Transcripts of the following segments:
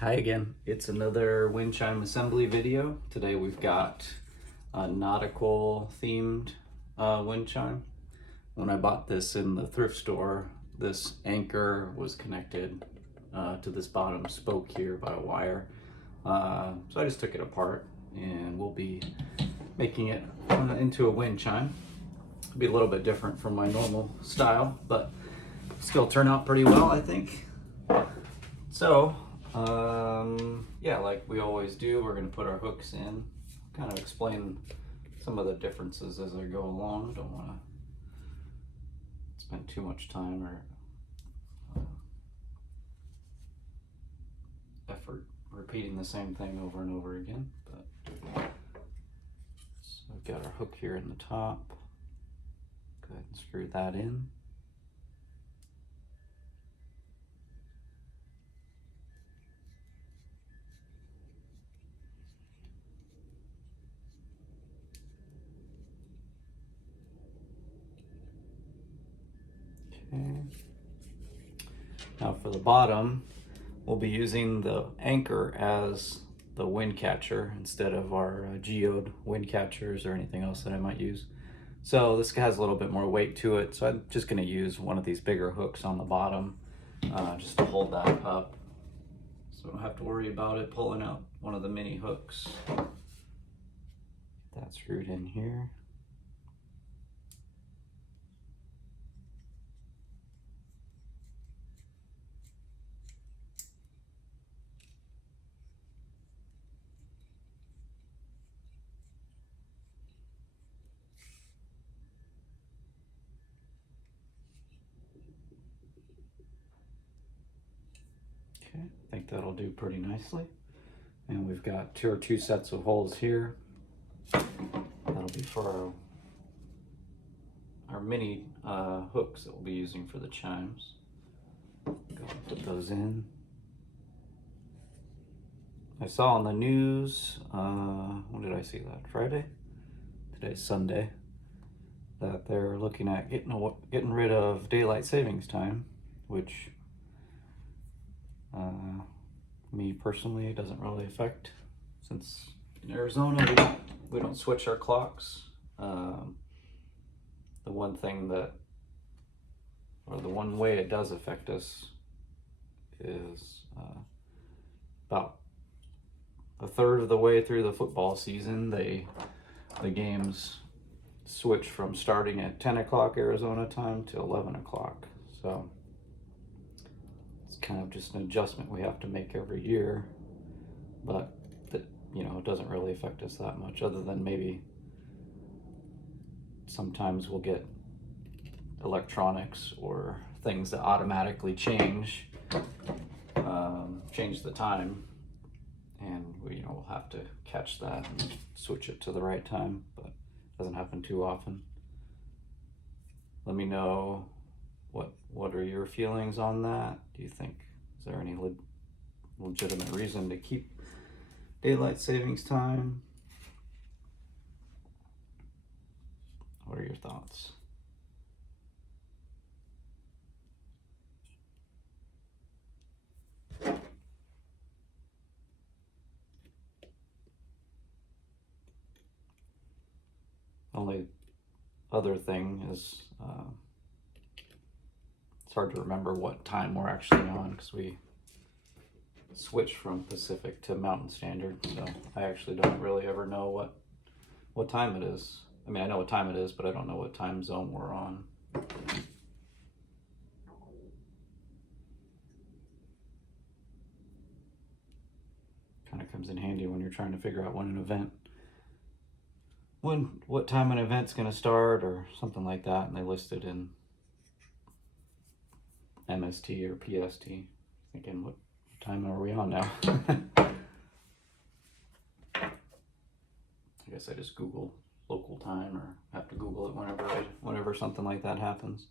Hi again, it's another wind chime assembly video. Today we've got a nautical themed wind chime. When I bought this in the thrift store, this anchor was connected to this bottom spoke here by a wire. So I just took it apart and we'll be making it into a wind chime. It'll be a little bit different from my normal style, but still turn out pretty well, I think. So, yeah, like we always do, we're going to put our hooks in, kind of explain some of the differences as I go along. Don't want to spend too much time or effort repeating the same thing over and over again. But so we've got our hook here in the top. Go ahead and screw that in. Okay. Now for the bottom, we'll be using the anchor as the wind catcher instead of our geode wind catchers or anything else that I might use. So this has a little bit more weight to it, so I'm just going to use one of these bigger hooks on the bottom just to hold that up, so I don't have to worry about it pulling out one of the mini hooks. Get that screwed in here. Okay, I think that'll do pretty nicely. And we've got two sets of holes here. That'll be for our mini hooks that we'll be using for the chimes. Go and put those in. I saw on the news, when did I see that? Friday? Today's Sunday. That they're looking at getting rid of daylight savings time, which me personally doesn't really affect, since in Arizona we don't switch our clocks. The one thing that, or the one way it does affect us is about a third of the way through the football season, the games switch from starting at 10 o'clock Arizona time to 11 o'clock. So it's kind of just an adjustment we have to make every year, but that, it doesn't really affect us that much, other than maybe sometimes we'll get electronics or things that automatically change the time, and we'll have to catch that and switch it to the right time, but it doesn't happen too often. Let me know what are your feelings on that. Do you think, is there any legitimate reason to keep daylight savings time? What are your thoughts? Only other thing is it's hard to remember what time we're actually on, because we switch from Pacific to Mountain Standard, so I actually don't really ever know what time it is. I mean, I know what time it is, but I don't know what time zone we're on. Kind of comes in handy when you're trying to figure out what time an event's going to start or something like that, and they list it in MST or PST. Thinking, what time are we on now? I guess I just Google local time, or have to Google it whenever something like that happens.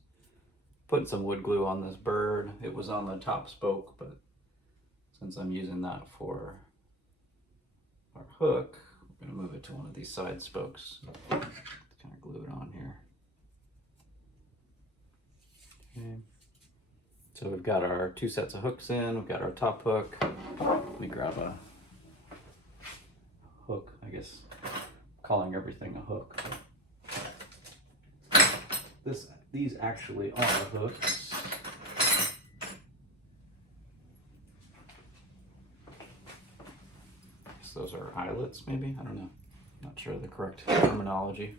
Putting some wood glue on this bird. It was on the top spoke, but since I'm using that for our hook, we're going to move it to one of these side spokes. Kind of glue it on here. Okay. So we've got our 2 sets of hooks in, we've got our top hook. Let me grab a hook, I guess I'm calling everything a hook. These actually are hooks. I guess those are eyelets maybe, I don't know. Not sure of the correct terminology.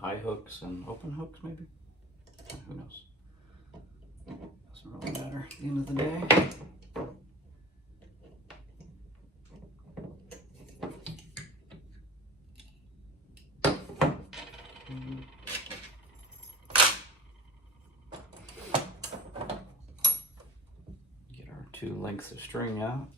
Eye hooks and open hooks maybe? Who knows? Doesn't really matter at the end of the day. Get our 2 lengths of string out.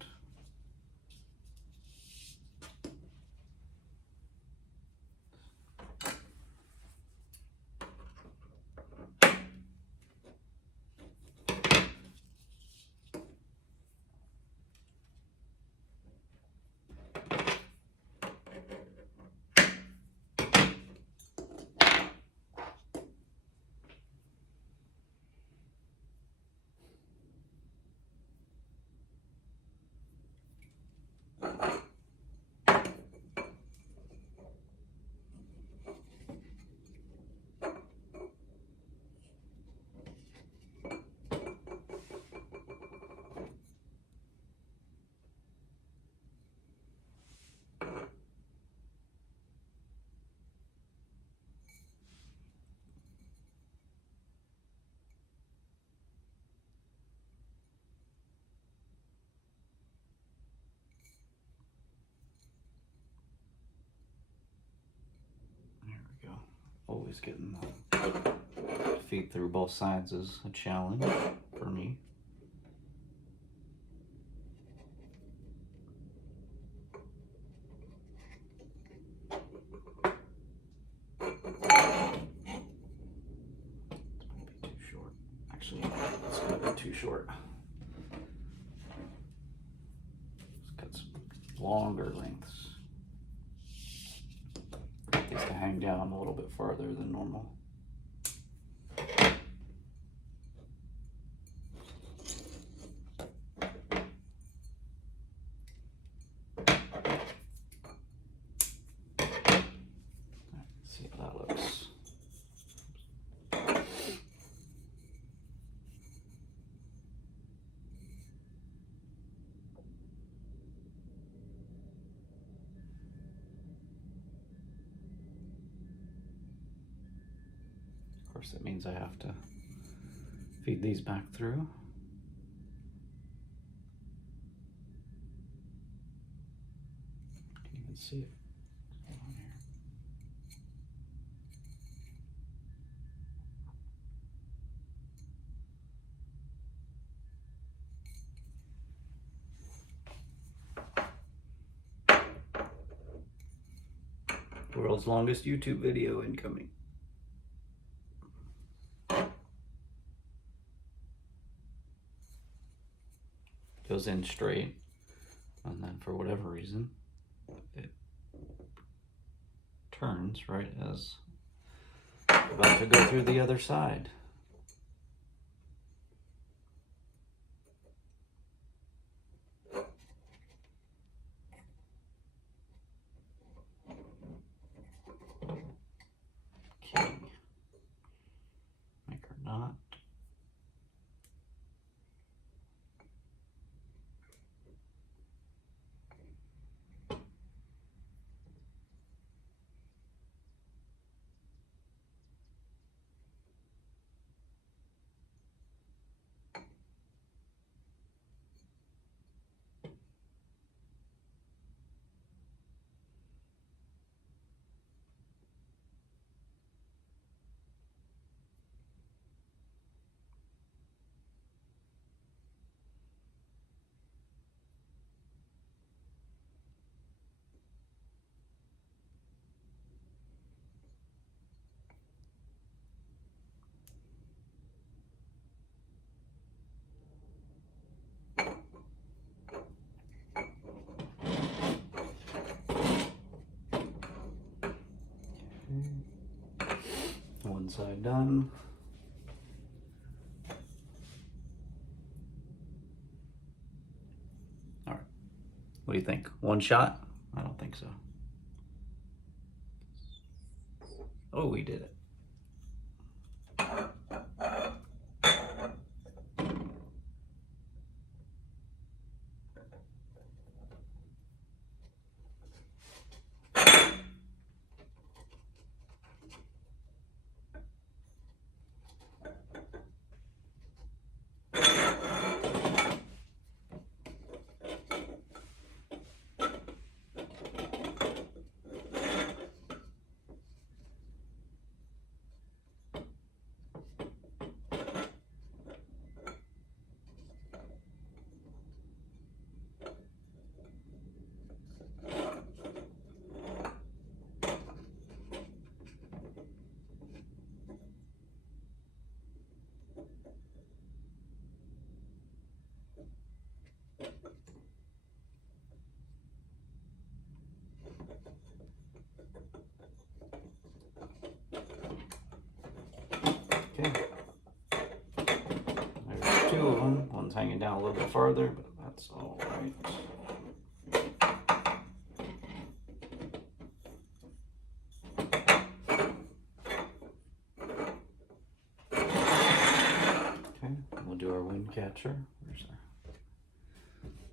Always getting the feed through both sides is a challenge for me. This might be too short. Actually, it's gonna be too short. Let's cut some longer lengths. Get these to hang down a little bit farther than normal. See how that looks. Of course, that means I have to feed these back through. You can even see it. World's longest YouTube video incoming. Goes in straight, and then for whatever reason, it turns right as about to go through the other side. Okay. Make her knot. side done. All right, what do you think? One shot? I don't think so. Oh, we did it. Okay. There's two of them. One's hanging down a little bit farther, but that's all right. Okay, we'll do our wind catcher. Where's our...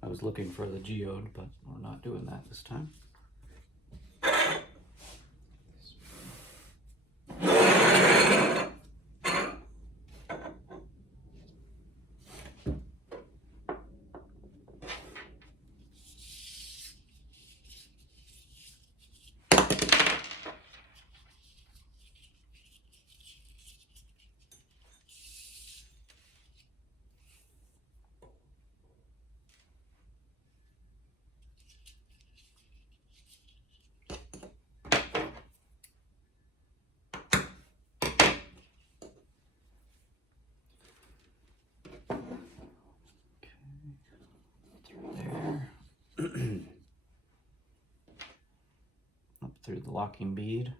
I was looking for the geode, but we're not doing that this time. Up through the locking bead.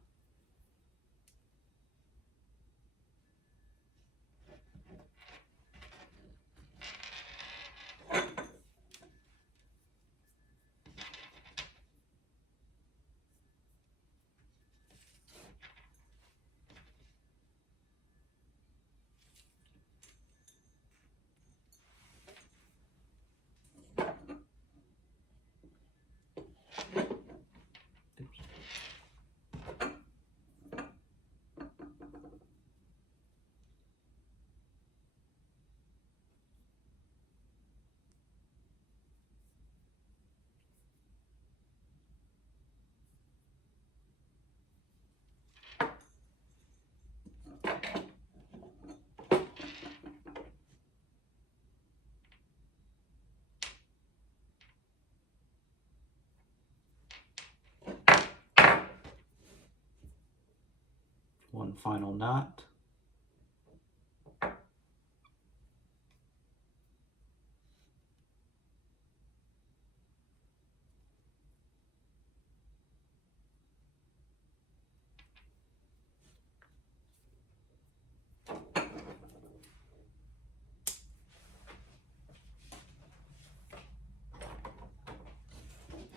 One final knot.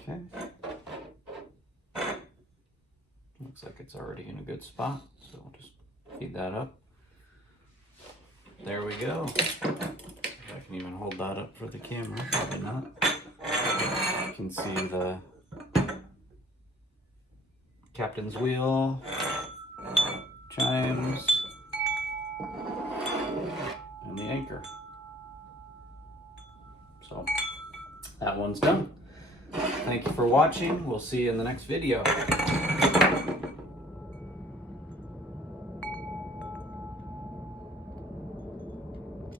Okay. Looks like it's already in a good spot, so we'll just feed that up. There we go. If I can even hold that up for the camera, probably not. You can see the captain's wheel, chimes, and the anchor. So that one's done. Thank you for watching. We'll see you in the next video.